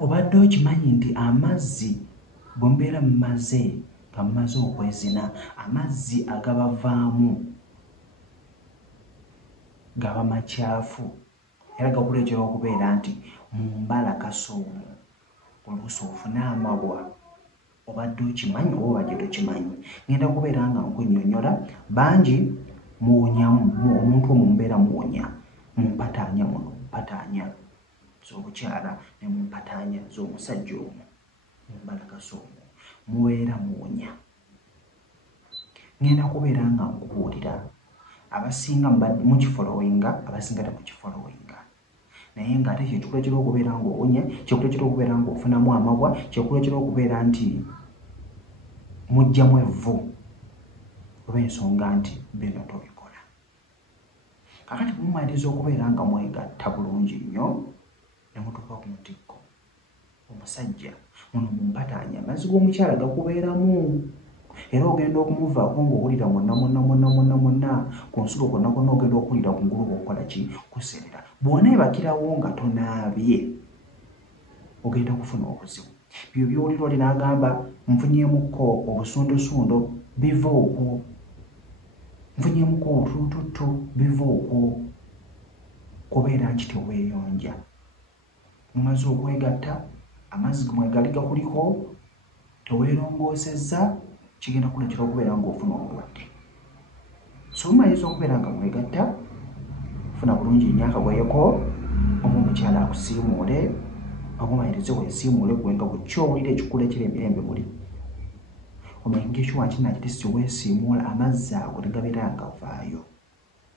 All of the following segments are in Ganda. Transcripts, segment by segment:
obadde okimanyi nti amazzi bwe mbeera mumaze nga mumaze okwezina amazzi agabavaamu gaba makyafu era gakuleetera okubeera nti mu mbala kasoomo oluusi ofune amabwa. Obadde okimanyi oba obadde tokimanyi? Ngenda kubeera nga nkunnyonnyola bangi muwonyamu omuntu omwo mbeera muwonya mu mpataanya muno mpataanya z'obukyala ne mu mpataanya z'omusajja omwo mu mbala kasoomo mubeera muwonya. Ngenda kubeera nga nkubuulira abasinga mukifolowinga abasinga temukifolowinga naye ng'ate kyekuleetera okubeera ng'owonya kyekuleetera okubeera ng'ofunamu amabwa kyekuleetera okubeera nti mujjamu evvu olw'ensonga nti bino tobikola. Kakati mumaliriza okubeera nga mwegatta bulungi nnyo ne mutuuka ku ntikko omusajja muno mu mpataanya amazzi g'omukyala gakubeeramu era ogenda okumuvaako ng'owulira monna ku nsulo kwonna kwonna ogenda okuwulira ku ngulu bw'okola ki kuserera. Bw'oneebakirawo nga tonaabye ogenda kufuna obuzibu. Byo by'owulira oli n'agamba nfunyeemukko obusundusundu biva okwo, nfunyeemukko obutututtu biva okwo, kubeera nti teweeyonja. Mumaze okwegatta amazzi mwegali gakuliko teweerongoosezza kigenda kuleetera okubeera ng'ofuna obulwadde. So mumaliriza okubeera nga mwegatta funa bulungi nnyo akagweyeko oba omukyala akusiimuule oba omalirize weesiimuule gwe nga bwe kyowulira ekikuleetera emirembe muli. Omenge sure nti nakitisi weesiimuula amazzi ago tegabeera ngavaayo.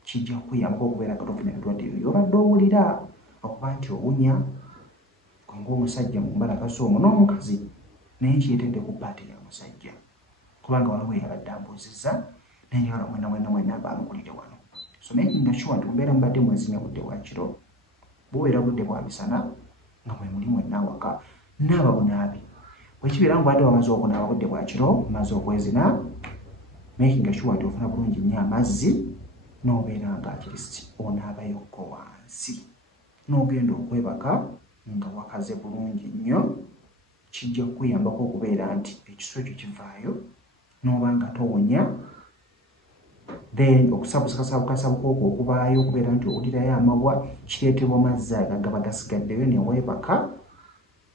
Kijja kukuyambako okubeera nga tofuna ebirwadde ebyo by'obadde owulira okuba nti owunya gwe ng'omusajja mu mbala kasoomo n'omukazi naye kireetedde ku paati ya musajja kubanga waliwo eyabadde ambuuzizza nenjagala mwenna baamukulire wano. So making sure nti mubeera mubadde mwezinya budde bwa kiro bubeera budde bwa misana nga bwe muli mwenna awaka naaba bunaabi. Bwe kibeera mubadde wamaze okunaaba budde bwa kiro mumaze okwezina making sure nti ofuna bulungi nnyo amazzi n'obeera nga akirisiti onaabayokko wansi n'ogenda okwebaka nga wakaze bulungi nnyo. Kijja kukuyambako okubeera nti ekiso kyo kivaayo n'oba nga towonya. Then okusabukasabukasaabuka okwo okubaayo okubeera nti owulirayo amabwa kireetebwa mazzi ago agaba gasigaddeyo ne weebaka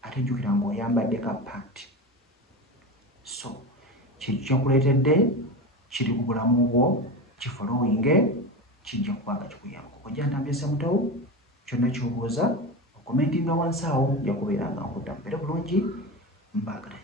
ate jjukira ng'oyambadde ka paati. So kijja kuleetedde kiri ku bulamu bwo kifolowinge kijja kuba nga kikuyambako. Ojja ntambye Ssemutawu kyonna ky'obuuza okomentinga wansi awo nja kubeera nga nkuddamu. Mbeere bulungi mbaagala.